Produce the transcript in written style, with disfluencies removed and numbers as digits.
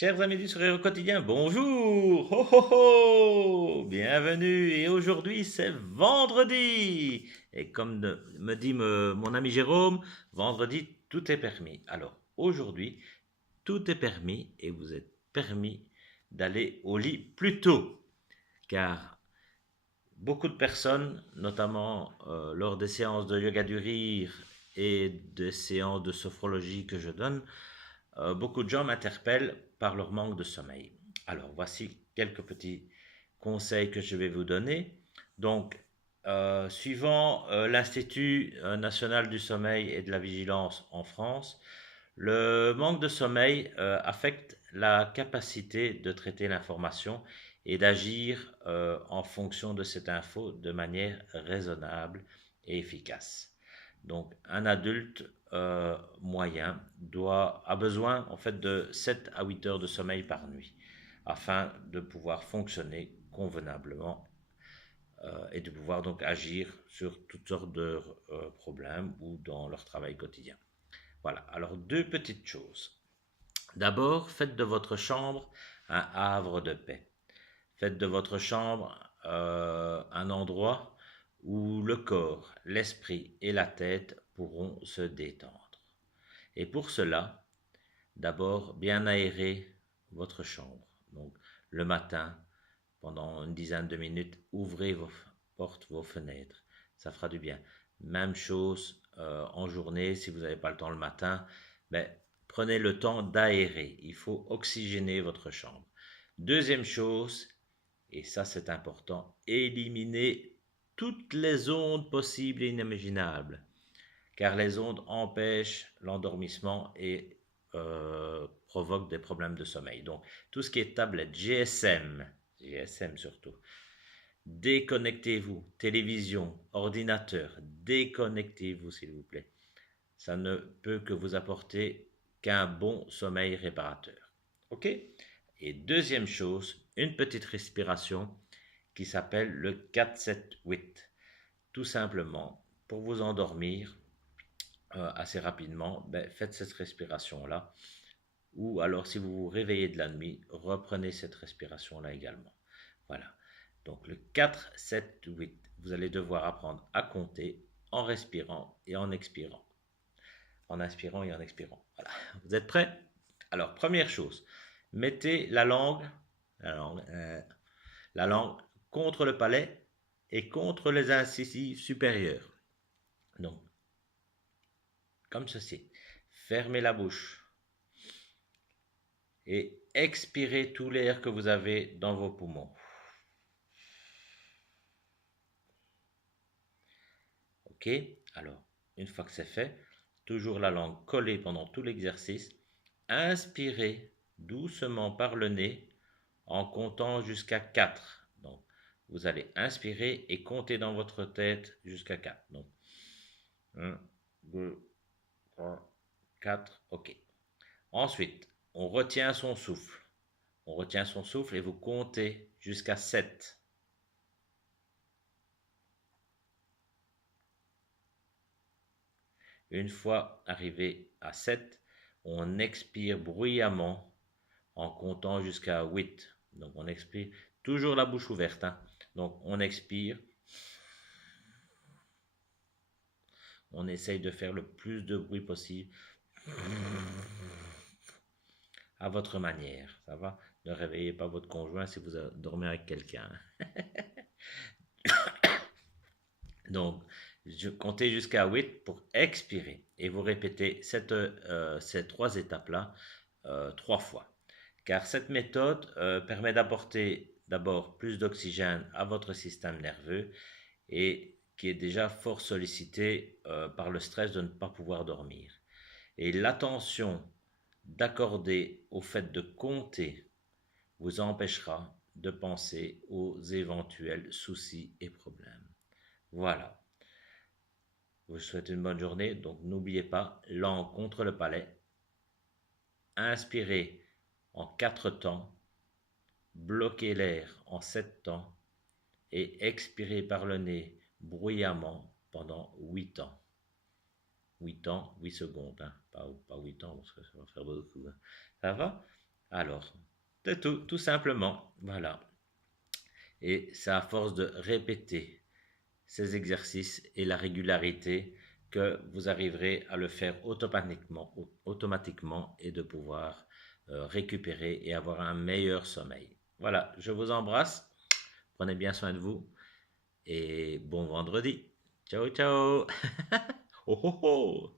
Chers amis du Sourire au quotidien, bonjour! Ho ho ho! Bienvenue! Et aujourd'hui c'est vendredi! Et comme me dit mon ami Jérôme, vendredi tout est permis. Alors aujourd'hui, tout est permis et vous êtes permis d'aller au lit plus tôt. Car beaucoup de personnes, notamment lors des séances de yoga du rire et des séances de sophrologie que je donne, beaucoup de gens m'interpellent par leur manque de sommeil. Alors, voici quelques petits conseils que je vais vous donner. Donc, suivant l'Institut national du sommeil et de la vigilance en France, le manque de sommeil affecte la capacité de traiter l'information et d'agir en fonction de cette info de manière raisonnable et efficace. Donc, un adulte moyen a besoin en fait de 7 à 8 heures de sommeil par nuit afin de pouvoir fonctionner convenablement et de pouvoir donc agir sur toutes sortes de problèmes ou dans leur travail quotidien. Voilà, alors deux petites choses. D'abord, faites de votre chambre un havre de paix. Faites de votre chambre un endroit où le corps, l'esprit et la tête pourront se détendre. Et pour cela, d'abord, bien aérer votre chambre. Donc, le matin, pendant une dizaine de minutes, ouvrez vos portes, vos fenêtres. Ça fera du bien. Même chose en journée, si vous n'avez pas le temps le matin, mais prenez le temps d'aérer. Il faut oxygéner votre chambre. Deuxième chose, et ça c'est important, éliminez toutes les ondes possibles et inimaginables, car les ondes empêchent l'endormissement et provoquent des problèmes de sommeil. Donc tout ce qui est tablette, GSM surtout, déconnectez-vous, télévision, ordinateur, déconnectez-vous s'il vous plaît. Ça ne peut que vous apporter qu'un bon sommeil réparateur. OK? Et deuxième chose, une petite respiration qui s'appelle le 4-7-8. Tout simplement, pour vous endormir assez rapidement, faites cette respiration-là. Ou alors, si vous vous réveillez de la nuit, reprenez cette respiration-là également. Voilà. Donc, le 4-7-8. Vous allez devoir apprendre à compter en respirant et en expirant. En inspirant et en expirant. Voilà. Vous êtes prêts? Alors, première chose, mettez la langue, la langue contre le palais et contre les incisives supérieures. Donc, comme ceci. Fermez la bouche et expirez tout l'air que vous avez dans vos poumons. Ok? Alors, une fois que c'est fait, toujours la langue collée pendant tout l'exercice, inspirez doucement par le nez en comptant jusqu'à 4. Donc, vous allez inspirer et compter dans votre tête jusqu'à 4. Donc, un, 2, 3, 4. OK. Ensuite, on retient son souffle. On retient son souffle et vous comptez jusqu'à 7. Une fois arrivé à 7, on expire bruyamment en comptant jusqu'à 8. Donc on expire toujours la bouche ouverte, hein. Donc on expire. On essaye de faire le plus de bruit possible à votre manière. Ça va? Ne réveillez pas votre conjoint si vous dormez avec quelqu'un. Donc, comptez jusqu'à 8 pour expirer. Et vous répétez ces trois étapes-là 3 fois. Car cette méthode permet d'apporter d'abord plus d'oxygène à votre système nerveux et qui est déjà fort sollicité par le stress de ne pas pouvoir dormir. Et l'attention d'accorder au fait de compter vous empêchera de penser aux éventuels soucis et problèmes. Voilà. Je vous souhaite une bonne journée. Donc n'oubliez pas, langue contre le palais. Inspirez en 4 temps. Bloquez l'air en 7 temps. Et expirez par le nez bruyamment pendant 8 temps. 8 ans, 8 secondes, hein. Pas 8 ans, parce que ça va faire beaucoup, hein. Ça va? Alors, c'est tout simplement. Voilà. Et c'est à force de répéter ces exercices et la régularité que vous arriverez à le faire automatiquement et de pouvoir récupérer et avoir un meilleur sommeil. Voilà, je vous embrasse. Prenez bien soin de vous et bon vendredi. Ciao, ciao. Oh, oh, oh.